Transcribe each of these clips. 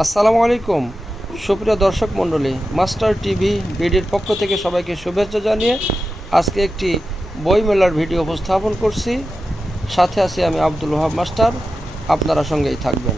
আসসালামু আলাইকুম। সুপ্রিয় দর্শক মণ্ডলী, মাস্টার টিভি বিডির পক্ষ থেকে সবাইকে শুভেচ্ছা জানিয়ে আজকে একটি বই মেলার ভিডিও উপস্থাপন করছি। সাথে আছি আমি আব্দুল ওহাব মাস্টার। আপনারা সঙ্গেই থাকবেন।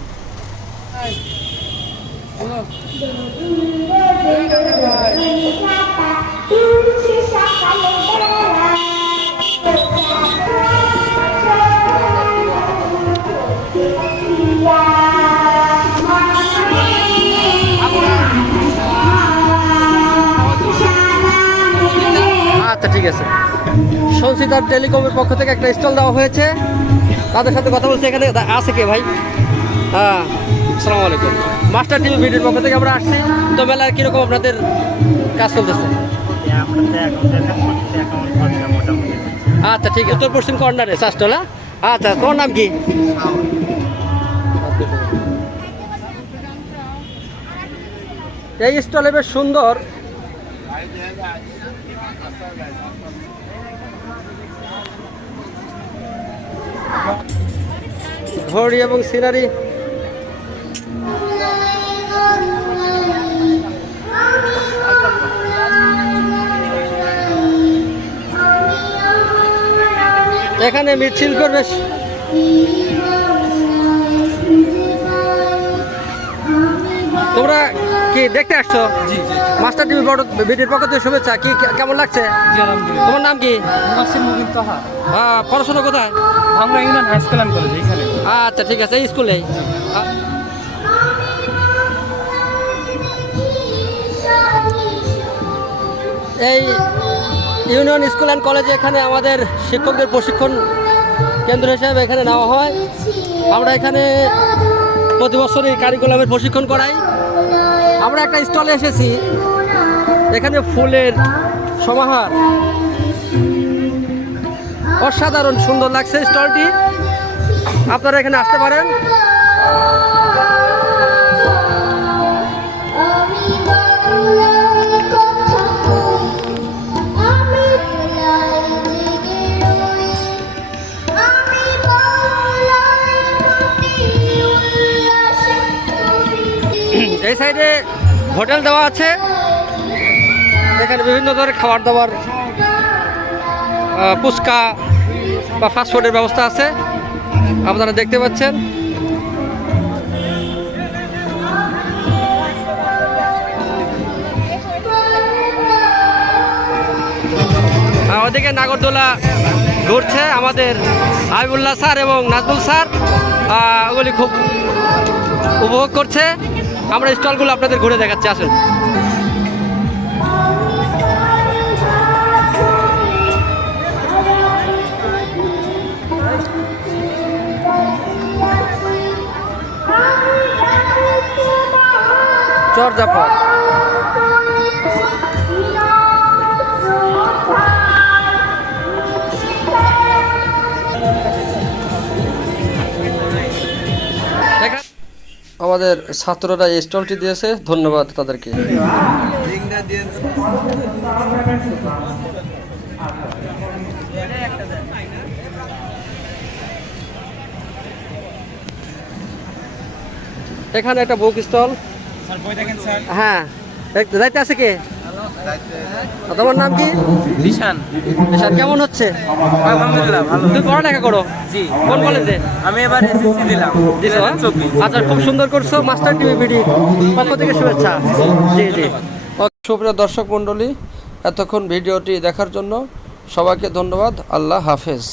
আছে। সংসিতার টেলিকমের পক্ষ থেকে একটা স্টল দেওয়া হয়েছে। তাদের সাথে কথা বলছি এখানে। আছে কে ভাই? হ্যাঁ আসসালামু আলাইকুম। মাস্টার টিভি ভিডিওর পক্ষ থেকে আমরা আসছি। তো মেলায় কীরকম আপনাদের কাজ চলতেছে? আচ্ছা ঠিক উত্তর পশ্চিম কর্নারে চাষটল আচ্ছা তোমার নাম কি? এই স্টলে বেশ সুন্দর। ঘড়ি এবং সিনারি। এখানে মৃৎশিল্পের বেশ তোমরা কি দেখতে আসছো? জি জি। মাস্টার টিভি বড় বিটির পক্ষ থেকে শুভেচ্ছা। কি কেমন লাগছে? তোমার নাম কি? হ্যাঁ পড়াশোনা কোথায়? ভাঙড়া ইউনিয়ন হাই স্কুল কলেজ এখানে। আচ্ছা ঠিক আছে এই স্কুলেই। এই ইউনিয়ন স্কুল অ্যান্ড কলেজে এখানে আমাদের শিক্ষকদের প্রশিক্ষণ কেন্দ্র হিসাবে এখানে নেওয়া হয়। আমরা এখানে প্রতি বছরই কারিকুলামের প্রশিক্ষণ করাই। আমরা একটা স্টলে এসেছি। এখানে ফুলের সমাহার। অসাধারণ সুন্দর লাগছে স্টলটি। আপনারা এখানে আসতে পারেন। এই সাইডে হোটেল দেওয়া আছে। এখানে বিভিন্ন ধরনের খাবার দাবার ফুচকা বা ফাস্টফুডের ব্যবস্থা আছে। আপনারা দেখতে পাচ্ছেন। ওদিকে নাগরদোলা ঘুরছে আমাদের হাবিবুল্লাহ স্যার এবং নাজমুল স্যার। ওগুলি খুব উপভোগ করছে। আমরা স্টলগুলো আপনাদের ঘুরে দেখাচ্ছি আসুন। চর্যাপদ আমাদের ছাত্ররা এই স্টলটি দিয়েছে। ধন্যবাদ তাদেরকে। এখানে একটা বুক স্টল। হ্যাঁ। যাইতে আছে কে? তোমার নাম কি? নিশান নিশান কেমন হচ্ছে? আলহামদুলিল্লাহ ভালো। তুমি পড়ালেখা করো? জি কোন কলেজে? আমি এবার এসএসসি দিলাম। আচ্ছা খুব সুন্দর করছ মাস্টার টিভি বিডি পক্ষ থেকে শুভেচ্ছা। জি জি সুপ্রিয় দর্শক মণ্ডলী এতক্ষণ ভিডিওটি দেখার জন্য সবাইকে ধন্যবাদ। আল্লাহ হাফেজ।